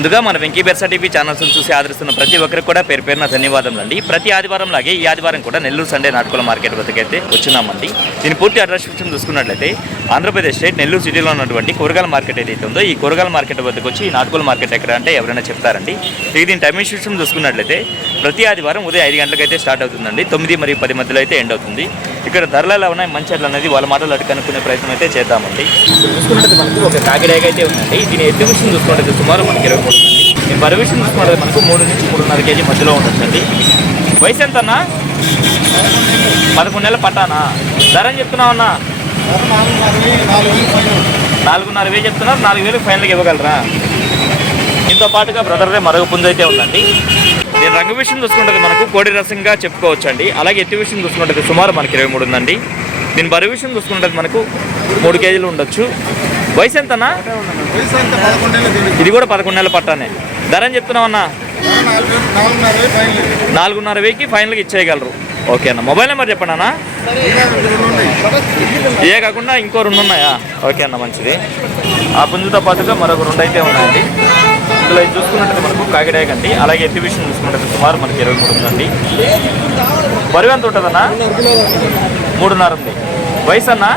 ముందుగా మన Venky బెర్సా TV channels చూసి ఆదరిస్తున్న ప్రతి ఒక్కరికి కూడా పేరు పేరున ధన్యవాదములు అండి. ప్రతి ఆదివారం లాగే ఈ ఆదివారం కూడా నెల్లూరు సండే నాటుకోల మార్కెట్ వద్దకైతే వచ్చినామండి. దీని పూర్తి అడ్రస్ విషయం చూసుకున్నట్లయితే ఆంధ్రప్రదేశ్ స్టేట్ నెల్లూరు సిటీలో ఉన్నటువంటి కూరగాయల మార్కెట్ ఏదైతే ఉందో ఈ కూరగాయల మార్కెట్ వద్దకు వచ్చి ఈ నాటుకోల మార్కెట్ ఎక్కడ అంటే ఎవరైనా చెప్తారండి. దీని టైమింగ్ విషయం చూసుకున్నట్లయితే ప్రతి ఆదివారం ఉదయం 5 గంటలకైతే స్టార్ట్ అవుతుందండి. 9 మరియు 10 మధ్యలో అయితే ఎండ్ అవుతుంది. ఇక్కడ ధరలు ఎలా ఉన్నాయి, మంచి ఎట్లా అనేది వాళ్ళ మాటలు అడిగి కనుక్కునే ప్రయత్నం అయితే చేద్దామండి. చూసుకున్నట్టు మనకు ఒక కాకిడాగ అయితే ఉందండి. దీని ఎత్తు విషయం చూసుకున్నట్టు సుమారు మనకి 23 ఉంది. నేను బరువు విషయం చూసుకున్నట్టు మనకు 3 నుంచి 3.5 కేజీ మధ్యలో ఉండొచ్చండి. వయసు ఎంత అన్నా? 11 నెలల పట్టానా? ధర అని చెప్తున్నావన్నా? 4,500 చెప్తున్నారు. 4,000 ఫైనల్గా ఇవ్వగలరా? దీంతో పాటుగా బ్రదర్దే మరొక పుంజు అయితే ఉందండి. నేను రంగు విషయం చూసుకుంటే మనకు కోడి రసంగా చెప్పుకోవచ్చు అండి. అలాగే ఎత్తు విషయం చూసుకుంటే సుమారు మనకి 23 ఉందండి. దీని బరువు విషయం చూసుకుంటే మనకు 3 కేజీలు ఉండొచ్చు. వయసు ఎంతనా? ఇది కూడా 11 నెలల పట్టానే. ధర అని చెప్తున్నామన్నా? 4,500కి ఫైనల్గా ఇచ్చేయగలరు. ఓకే అన్న. మొబైల్ నెంబర్ చెప్పండి అన్న. ఇదే కాకుండా ఇంకో 2 ఉన్నాయా? ఓకే అన్న, మంచిది. ఆ పుంజుతో పాటుగా మరొక 2 అయితే ఉన్నాయండి. ఇందులో ఇది చూసుకున్నట్టు మనకు కాకిడాగ అండి. అలాగే ఎత్తి విషయం చూసుకున్నట్టు సుమారు మనకి 23 ఉందండి. బరువు ఎంత ఉంటుందన్నా? 3.5 ఉంది. వయసు అన్నా?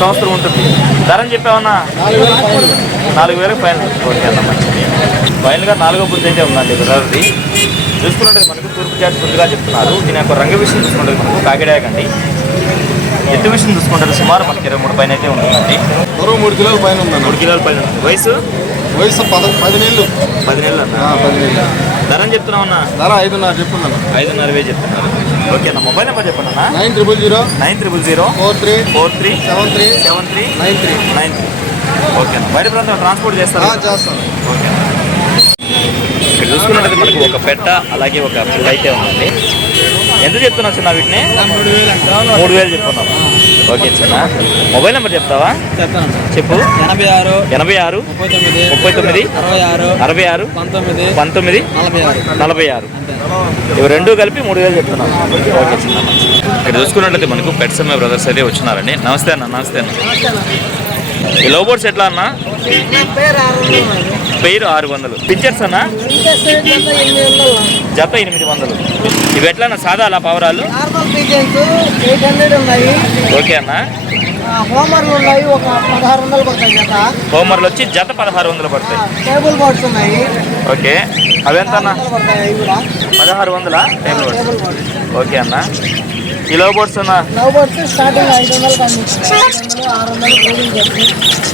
సంవత్సరం ఉంటుంది. ధర అని చెప్పామన్నా? 4,000 ఫైనల్. ఓకే అన్న, మంచిది. ఫైనల్గా 4వ పుంజు అయితే ఉందండి బ్రదర్ది. చూసుకున్నట్టు మనకు తూర్పు జాతి పుంజుగా చెప్తున్నారు. దీని యొక్క రంగు విషయం చూసుకుంటే మనకు కాకిడాగ అండి. ఎత్తు విషయం చూసుకుంటారు సుమారు మనకి 23 పైన అయితే ఉంటుందండి. 3 కిలోల పైన ఉందండి. 3 కిలోల పైన ఉంది. వయసు 10 నెలలు. 10 నెలలు అన్న. 10 నెలలు. ధర అని చెప్తున్నావు అన్న? ధర 5,500 చెప్పున్నాను. 5,500 చెప్తున్నారు. ఓకే అన్న. మొబైల్ నెంబర్ చెప్పండి అన్న. 9000 43 73 93. ఓకే అన్న. బయట ప్రాంతం ట్రాన్స్పోర్ట్ చేస్తారా? చేస్తాను. ఓకే అన్న. ఇక్కడ చూసుకున్నట్టు మనకు ఒక పెట్ట అలాగే ఒక పిల్ల అయితే ఉందండి. ఎంత చెప్తున్నావు చిన్న వీటిని? 3,000 చెప్తున్నావు. ఓకే చిన్న. మొబైల్ నెంబర్ చెప్తావా? చెప్పు. 86 39 66 19 46. ఇవి 2 కలిపి 3,000 చెప్తున్నాను. ఓకే చిన్న. ఇక్కడ చూసుకున్నట్లయితే మనకు పెట్ సమ్మె బ్రదర్స్ అయితే వచ్చినారండి. నమస్తే అన్న. నమస్తే అన్న. ఈ లవ్ బర్డ్స్ ఎట్లా అన్న? పేరు 600. పిక్చర్స్ అన్న? జత 800. ఇవి ఎట్లా అన్న? సాదా అలా పావురాలు? ఓకే అన్న. హోమర్లు ఉన్నాయి, ఒక 1,600 పడతాయి జత. హోమర్లు వచ్చి జత 1,600 పడతాయి. టేబుల్ బర్డ్స్ ఉన్నాయి. ఓకే, అవి ఎంత అన్న? 1,600 టేబుల్ టేబుల్ బర్డ్స్. ఓకే అన్న. ఈ లవ్ బర్డ్స్ అన్న? లవ్ బర్డ్స్ స్టార్టింగ్ 500 కనిపిస్తుంది. 600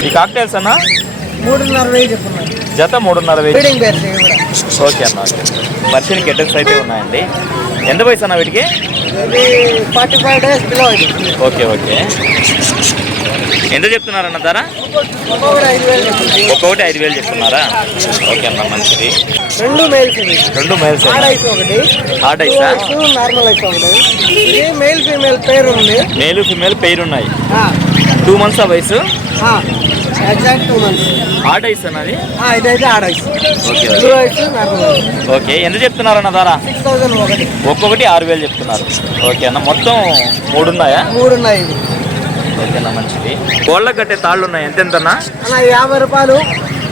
ఈ కాక్టైల్స్ అన్న? 3,500 చెప్తున్నాను. జత 3,500. ఫీడింగ్ బేర్స్ ఇవి కూడా. ఓకే అన్న. ఓకే. పర్షియన్ కెటల్స్ అయితే ఉన్నాయండి. ఎంత వయసు అన్న వీటికి? ఇది 45 days బిలో ఇది. Okay okay. ఎంత చెప్తున్నారన్న ధర? ఒక్కొక్కటి 5,000 చెప్తుంది. ఒక్కొక్కటి 5,000 చెప్తున్నారా? ఓకే అన్న, మంచిది. 2 మేల్స్ ఇవి. 2 మేల్స్. ఆడ్ ఐస్ ఒకటి, హార్డ్ ఐసా? నార్మల్ ఐస్ ఒకటి. ఇది మేల్ ఫీమేల్ పేరు ఉంది. మేలు ఫిమేల్ పేరు ఉన్నాయి. 2 months వయసు? Exact 2 months. హార్డ్ ఐస్ అన్నది? ఇదైతే ఆడ్ ice. Okay blue ice, normal ice. Okay. ఎంత చెప్తున్నారన్న ధర? 6,000 ఒకటి. ఒక్కొక్కటి 6,000 చెప్తున్నారు. ఓకే అన్న. మొత్తం 3 ఉన్నాయా? 3 ఉన్నాయి ఇవి. ఓకేనా, మంచిది. కోళ్ళ కట్టే తాళ్ళు ఉన్నాయి. ఎంతెంతన్నా? అలా 50 రూపాయలు.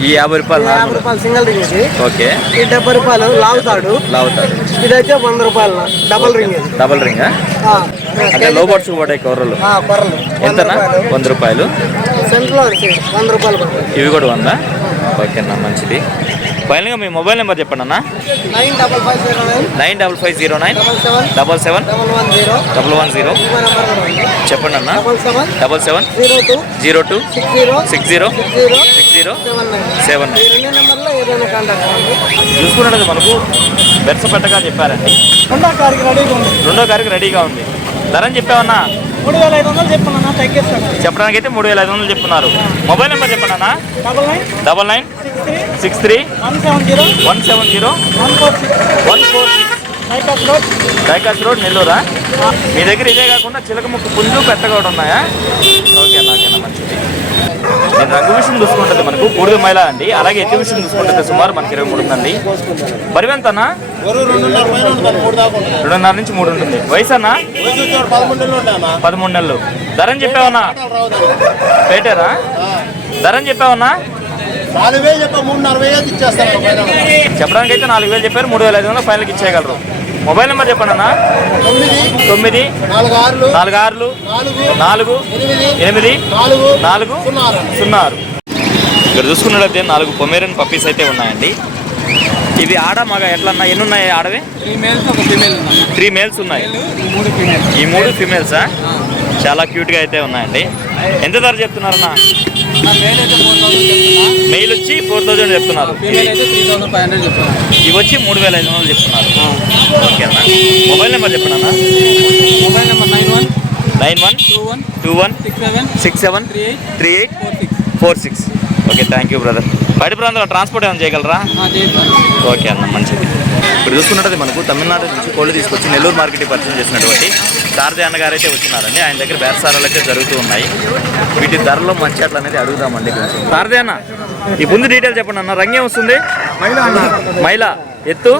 ఈ 50 రూపాయలు. 50 రూపాయలు సింగిల్ రింగ్ ఇది. ఓకే. ఈ 70 రూపాయలు లావుతాడు. ఇదైతే 100 రూపాయలు డబల్ రింగ్ ఇది. డబల్ రింగా? అంటే లో బర్డ్స్ పడే కవర్రలు. కొర్రలు ఎంతనా? 100 రూపాయలు. సెంట్లో 100 రూపాయలు పడతాయి. ఇవి కూడా 100. ఓకేనా, మంచిది. ఫైనల్గా మీ మొబైల్ నెంబర్ చెప్పండి అన్న. 95509 95509 77 110 చెప్పండి అన్న. 77 02 60 60 79. చూసుకున్నట్టు మనకు బెర్సపెట్టగా చెప్పారండి. 2వ తారీఖు రెడీగా ఉంది. ధర అని చెప్పామన్నా? 3,500 చెప్పన్నా, తగ్గిస్తాను. చెప్పడానికి అయితే 3,500 చెప్తున్నారు. మొబైల్ నెంబర్ చెప్పండి అన్న. 9963 170 146 డైకాస్ రోడ్ నెల్లూరా? మీ దగ్గర ఇదే కాకుండా చిలకముక్కు పుంజు పెట్టగా కూడా ఉన్నాయా? ఓకే అన్న. ఓకేనా, మంచిది. నేను రంగు విషయం చూసుకుంటుంది మనకు 3 మైల అండి. అలాగే ఎత్తు విషయం చూసుకుంటుంది సుమారు మనకి 23 ఉందండి. బరువు ఎంత అన్న? 2.5 నుంచి 3 ఉంటుంది. వయసు అన్న? 13 నెలలు. ధర అని చెప్పావన్నా? పేటారా? ధర అని చెప్పావన్నా? 4000 చెప్ప 345 ఇచ్చేస్తాను. చెప్పడానికి అయితే 4000 చెప్పారు, 3500 ఫైనల్కి ఇచ్చేయగలరు. మొబైల్ నెంబర్ చెప్పండి అన్న. 9 9 46 4 8 4 0. ఇక్కడ చూసుకున్నట్లయితే 4 పొమేరియన్ పప్పీస్ అయితే ఉన్నాయండి. ఇవి ఆడ మగ ఎట్లా అన్నా? ఎన్ని ఉన్నాయి ఆడవి? 3 మేల్స్ ఒక ఫీమేల్ ఉన్నాయి. 3 మేల్స్ ఉన్నాయి, 3 ఫీమేల్స్. ఈ 3 ఫీమేల్సా? చాలా క్యూట్గా అయితే ఉన్నాయండి. ఎంత ధర చెప్తున్నారన్నా? మేల్ అయితే 4000 చెప్తున్నా. మెయిల్ వచ్చి 4000 చెప్తున్నారు, ఫీమేల్ అయితే 3500 చెప్తున్నారు. ఇవి వచ్చి 3500 చెప్తున్నారు. ఓకే అన్న. మొబైల్ నెంబర్ చెప్పండి అన్న. Mobile number 91 91 21 21 67 67 38 38 46. Okay, thank you brother. బయట ప్రాంతంలో ట్రాన్స్పోర్ట్ ఏమైనా చేయగలరా? ఓకే అన్న, మంచిది. ఇప్పుడు చూసుకున్నట్టు మనకు తమిళనాడు నుంచి కోళ్ళు తీసుకొచ్చి నెల్లూరు మార్కెట్కి పరిచయం చేసినటువంటి శారదే అన్నగారు అయితే వచ్చినారండి. ఆయన దగ్గర బేరసారాలు అయితే జరుగుతూ ఉన్నాయి. వీటి ధరలో మంచి అట్లా అనేది అడుగుదామండి కొంచెం. శారదే అన్న, ఈ ముందు డీటెయిల్ చెప్పండి అన్న. రంగేం వస్తుంది? మైలా. ఎత్తు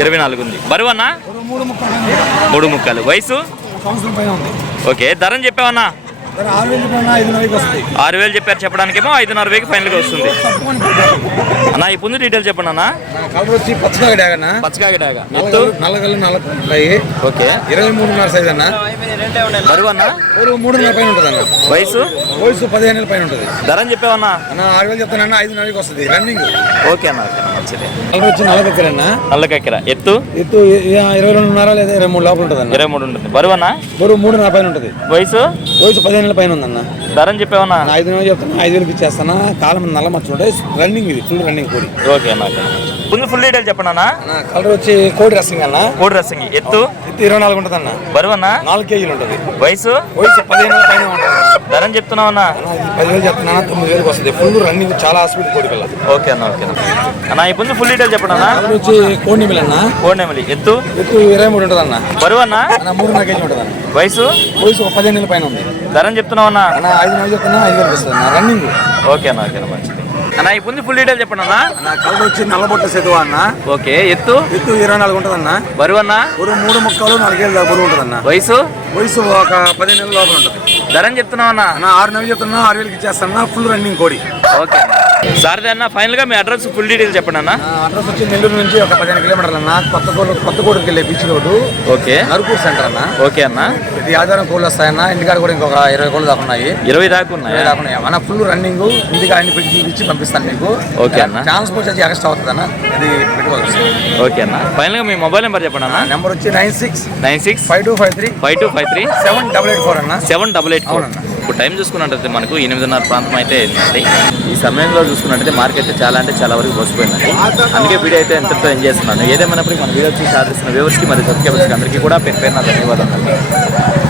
24 ఉంది. బరువు అన్న? 3 ముక్కలు. వయసు? ఓకే, ధరని చెప్పావన్నా? 6000 చెప్పారు, చెప్పడానికేమో 5,500 ఫైనల్గా వస్తుంది అన్న. ఈ ముందు డీటెయిల్ చెప్పండి అన్న. పచ్చకాయ డాగ. ఎత్తు? 4 ఓకే. 23.5 సైజ్ అన్న. బరువు అన్న? 3.5 పైన ఉంటుంది అన్న. వయసు? వయసు 15 పైన ఉంటుంది ధరని చెప్పావన్నా? అన్న. 6000 చెప్తానన్న, 5,500 వస్తుంది రన్నింగ్. ఓకే అన్న, ఓకే అన్న, మంచిది. కలర్ వచ్చి నల్లకక్కరన్న. నల్లకక్కెర. ఎత్తు? ఎత్తు 22.5 లేదా 23 లోపల ఉంటుంది అన్న. 23 ఉంటుంది. బరువు అన్న? బరువు 3.5 పైన ఉంటుంది. వయసు? వయసు 15 పైన ఉందన్న. ధరని చెప్పావన్నా? 5,000 చెప్తాను, 5,000 ఇచ్చేస్తాను. కాలం నల్ల మచ్చలు ఉంటాయి. రన్నింగ్ ఇది ఫుల్ రన్నింగ్ కోడి. ఓకే అన్న, ఓకే అన్న. ముందు ఫుల్ డీటెయిల్ చెప్పండి అన్న. కలర్ వచ్చి కోడి రసింగ్ అన్న. కోడి రసింగి. ఎత్తు? ఎత్తు 24 ఉంటుంది అన్న. బరువు అన్న? 4 కేజీలు ఉంటుంది. వయసు? వయసు 15 పైన ఉంటుంది. ధరని చెప్తున్నావన్నా? 10,000 చెప్తున్నా, 9,000 వస్తుంది. ఫుల్ రన్నింగ్, చాలా స్పీడ్ కోడి పిల్ల. ఓకే అన్న, ఓకే అన్న. అన్న ఈ ముందు ఫుల్ డీటెయిల్ చెప్పండి అన్న. కలర్ వచ్చి కోడి నిమిల్ అన్న. కోడి నెమలి. ఎత్తు? ఎత్తు 23 ఉంటుంది అన్న. బరువు అన్న? 3.5 కేజీ ఉంటుంది అన్న. వయసు? వయసు 15 పైన ఉంది. ధరని చెప్తున్నావన్నా? అన్న 5,000 చెప్తున్నా, 5,000 వస్తుంది అన్న. రన్నింగ్. ఓకే అన్న, ఓకే అన్న, మంచిది అన్న. ఈ ముందు ఫుల్ డీటెయిల్ చెప్పండి అన్న. నా కలర్ వచ్చి నల్లబొట్ట సెతువ అన్న. ఓకే. ఎత్తు? ఎత్తు 24 ఉంటుంది అన్న. బరువు అన్న? బరువు 3 ముక్కలు 4 ఏళ్ళ బరువు ఉంటుంది అన్న. వయసు? వయసు ఒక 15 నెలల లోపల ఉంటుంది. ధరని చెప్తున్నావన్నా? అన్న 6,000 చెప్తున్నా, 6,000 ఇచ్చేస్తాను. ఫుల్ రన్నింగ్ కోడి. ఓకే అన్న. సారదే అన్న, ఫైనల్గా మీ అడ్రస్ ఫుల్ డీటెయిల్స్ చెప్పండి అన్న. అడ్రస్ వచ్చి నెల్లూరు నుంచి ఒక 15 కిలోమీటర్లు అన్న. కొత్తకోటకి వెళ్ళే beach road, okay. Narukuru centre అన్న. ఓకే అన్న. ఇది ఆధారం కోళ్ళు వస్తాయన్న. ఇంటికాడ కూడా ఇంకొక 20 కోళ్ళు దాకా ఉన్నాయి. 20 దాకా ఉన్నాయి. 20 దాకా ఉన్నాయి అన్న. Full running. ఇంటికి అన్ని పెట్టి చూపించి పంపిస్తాను మీకు. ఓకే అన్న. ట్రాన్స్పోర్ట్ వచ్చి ఎక్స్ట్రా అవుతుంది అన్న. ఇది పెట్టుకోవచ్చు. ఓకే అన్న. ఫైనల్గా మీ మొబైల్ నెంబర్ చెప్పండి అన్న. నెంబర్ వచ్చి 96 5253 5253 7884 అన్న. 7884. అవునన్న. ఇప్పుడు టైం చూసుకున్నట్టయితే మనకు 8:30 ప్రాంతం అయితే అయిందండి. ఈ సమయంలో చూసుకున్నట్టయితే మార్కెట్ అయితే చాలా అంటే చాలా వరకు బోసిపోయిందండి. అందుకే వీడియో అయితే ఎంతతో ఎంజాయ్ చేస్తున్నాను. ఏదేమైనప్పటికీ మన వీడియో చూసి ఆదరిస్తున్న వ్యూవర్స్కి మరియు సబ్స్క్రైబర్స్కి అందరికీ కూడా పేరు పేరున ధన్యవాదాలు.